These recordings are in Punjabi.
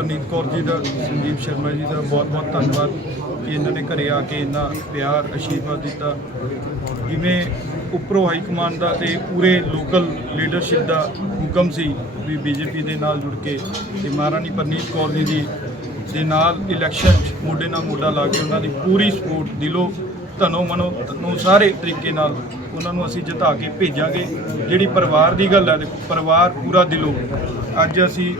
ਪਰਨੀਤ ਕੌਰ ਜੀ ਦਾ ਸੰਦੀਪ ਸ਼ਰਮਾ ਜੀ ਦਾ ਬਹੁਤ-ਬਹੁਤ ਧੰਨਵਾਦ ਕਿ ਇਹਨਾਂ ਨੇ ਘਰੇ ਆ ਕੇ ਇੰਨਾ ਪਿਆਰ, ਅਸ਼ੀਰਵਾਦ ਦਿੱਤਾ। ਜਿਵੇਂ ਉੱਪਰੋਂ ਹਾਈ ਕਮਾਂਡ ਦਾ ਤੇ ਪੂਰੇ ਲੋਕਲ ਲੀਡਰਸ਼ਿਪ ਦਾ ਹੁਕਮ ਸੀ ਵੀ ਬੀਜੇਪੀ ਦੇ ਨਾਲ ਜੁੜ ਕੇ, ਤੇ ਮਹਾਰਾਣੀ ਪਰਨੀਤ ਕੌਰ ਜੀ ਦੀ ਦੇ ਨਾਲ ਇਲੈਕਸ਼ਨ ਮੋਢੇ ਨਾਲ ਮੋਢਾ ਲਾ ਕੇ ਉਹਨਾਂ ਦੀ ਪੂਰੀ ਸਪੋਰਟ ਦਿਲੋਂ, ਧਨੋ ਮਨੋ ਨੂੰ ਸਾਰੇ ਤਰੀਕੇ ਨਾਲ ਉਹਨਾਂ ਨੂੰ ਅਸੀਂ ਜਿਤਾ ਕੇ ਭੇਜਾਂਗੇ। ਜਿਹੜੀ ਪਰਿਵਾਰ ਦੀ ਗੱਲ ਹੈ ਦੇਖੋ ਪਰਿਵਾਰ ਪੂਰਾ ਦਿਲੋਂ, ਅੱਜ ਅਸੀਂ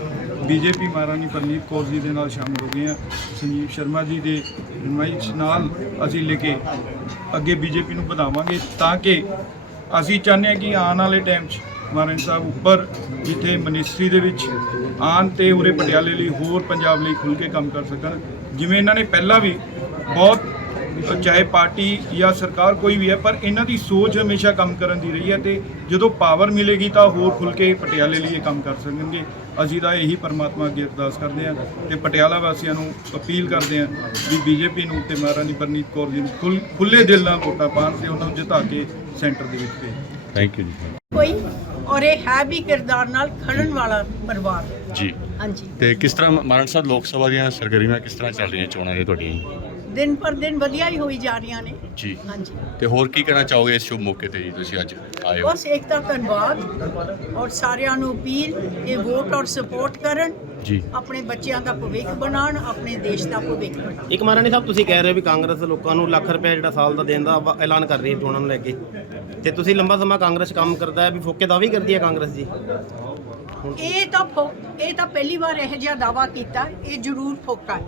ਬੀਜੇਪੀ ਮਹਾਰਾਣੀ ਪਰਨੀਤ ਕੌਰ ਜੀ ਦੇ ਨਾਲ ਸ਼ਾਮਲ ਹੋ ਗਏ ਹਾਂ। ਸੰਜੀਵ ਸ਼ਰਮਾ ਜੀ ਦੇ ਨੁਮਾਇਸ਼ ਨਾਲ ਅਸੀਂ ਲੈ ਕੇ ਅੱਗੇ ਬੀਜੇਪੀ ਨੂੰ ਵਧਾਵਾਂਗੇ ਤਾਂ ਕਿ ਅਸੀਂ ਚਾਹੁੰਦੇ ਹਾਂ ਕਿ ਆਉਣ ਵਾਲੇ ਟਾਈਮ 'ਚ ਮਹਾਰਾਜ ਸਾਹਿਬ ਉੱਪਰ, ਜਿੱਥੇ ਮਿਨਿਸਟਰੀ ਦੇ ਵਿੱਚ ਆਉਣ ਤੇ ਉਰੇ ਪਟਿਆਲੇ ਲਈ ਹੋਰ ਪੰਜਾਬ ਲਈ ਖੁੱਲ੍ਹ ਕੇ ਕੰਮ ਕਰ ਸਕਣ। ਜਿਵੇਂ ਇਹਨਾਂ ਨੇ ਪਹਿਲਾਂ ਵੀ ਬਹੁਤ ਚਾਹੇ ਪਾਰਟੀ ਜਾਂ ਸਰਕਾਰ ਕੋਈ ਵੀ ਹੈ, ਪਰ ਇਹਨਾਂ ਦੀ ਸੋਚ ਹਮੇਸ਼ਾ ਕੰਮ ਕਰਨ ਦੀ ਰਹੀ ਹੈ ਤੇ ਜਦੋਂ ਪਾਵਰ ਮਿਲੇਗੀ ਤਾਂ ਹੋਰ ਖੁੱਲ ਕੇ ਪਟਿਆਲੇ ਲਈ ਇਹ ਕੰਮ ਕਰ ਸਕਣਗੇ। ਅਸੀਂ ਤਾਂ ਇਹੀ ਪਰਮਾਤਮਾ ਅੱਗੇ ਅਰਦਾਸ ਕਰਦੇ ਹਾਂ ਤੇ ਪਟਿਆਲਾ ਵਾਸੀਆਂ ਨੂੰ ਅਪੀਲ ਕਰਦੇ ਹਾਂ ਵੀ ਬੀਜੇਪੀ ਨੂੰ ਤੇ ਮਹਾਰਾਣੀ ਪਰਨੀਤ ਕੌਰ ਜੀ ਨੂੰ ਖੁੱਲ੍ਹ- ਖੁੱਲ੍ਹੇ ਦਿਲ ਨਾਲ ਵੋਟਾਂ ਪਾਉਣ ਤੇ ਉਹਨਾਂ ਨੂੰ ਜਿਤਾ ਕੇ ਸੈਂਟਰ ਦੇ ਵਿੱਚ ਭੇਜਣ। ਥੈਂਕ ਯੂ ਜੀ ਕੋਈ ਔਰ ਇਹ ਹੈ ਵੀ ਕਿਰਦਾਰ ਨਾਲ ਖੜਨ ਵਾਲਾ ਪਰਿਵਾਰ। ਜੀ। ਹਾਂਜੀ। ਤੇ ਕਿਸ ਤਰ੍ਹਾਂ ਮਾਰਨ ਸਾਹਿਬ ਲੋਕ ਸਭਾ ਦੀਆਂ ਸਰਗਰਮੀਆਂ ਕਿਸ ਤਰ੍ਹਾਂ ਚੱਲ ਰਹੀਆਂ ਚੋਣਾਂ ਇਹ ਤੁਹਾਡੀਆਂ? ਦਿਨ ਪਰ ਦਿਨ ਵਧੀਆ ਹੀ ਹੋਈ ਜਾ ਰਹੀਆਂ ਨੇ। ਜੀ। ਹਾਂਜੀ। ਤੇ ਹੋਰ ਕੀ ਕਹਿਣਾ ਚਾਹੋਗੇ ਇਸ ਸ਼ੁਭ ਮੌਕੇ ਤੇ ਜੀ ਤੁਸੀਂ ਅੱਜ ਆਏ ਹੋ? ਬਸ ਇੱਕ ਤਾਂ ਧੰਨਵਾਦ ਔਰ ਸਾਰਿਆਂ ਨੂੰ ਅਪੀਲ ਕਿ ਵੋਟ ਔਰ ਸਪੋਰਟ ਕਰਨ। ਜੀ। ਆਪਣੇ ਬੱਚਿਆਂ ਦਾ ਭਵਿੱਖ ਬਣਾਉਣ ਆਪਣੇ ਦੇਸ਼ ਦਾ ਭਵਿੱਖ ਬਣਾਉਣ। ਇੱਕ ਮਹਾਰਾਣੀ ਸਾਹਿਬ ਤੁਸੀਂ ਕਹਿ ਰਹੇ ਹੋ ਵੀ ਕਾਂਗਰਸ ਲੋਕਾਂ ਨੂੰ ਲੱਖ ਰੁਪਏ ਜਿਹੜਾ ਸਾਲ ਦਾ ਦੇਣ ਦਾ ਵਾ- ਐਲਾਨ ਕਰ ਰਹੀ ਹੈ ਚੋਣਾਂ ਨੂੰ ਲੈ ਕੇ। ਤੇ ਤੁਸੀਂ ਲੰਬਾ ਸਮਾਂ ਕਾਂਗਰਸ ਕੰਮ ਕਰਦਾ ਹੈ ਵੀ ਫੋਕੇ ਦਾਅਵੇ ਕਰਦੀ ਹੈ ਕਾਂਗਰਸ ਜੀ? ਇਹ ਤਾਂ ਫੋ- ਇਹ ਤਾਂ ਪਹਿਲੀ ਵਾਰ ਇਹ ਜਿਹਾ ਦਾਵਾ ਕੀਤਾ ਇਹ ਜ਼ਰੂਰ ਫੋਕਾ ਹੈ।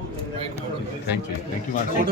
Thank you thank you Sahib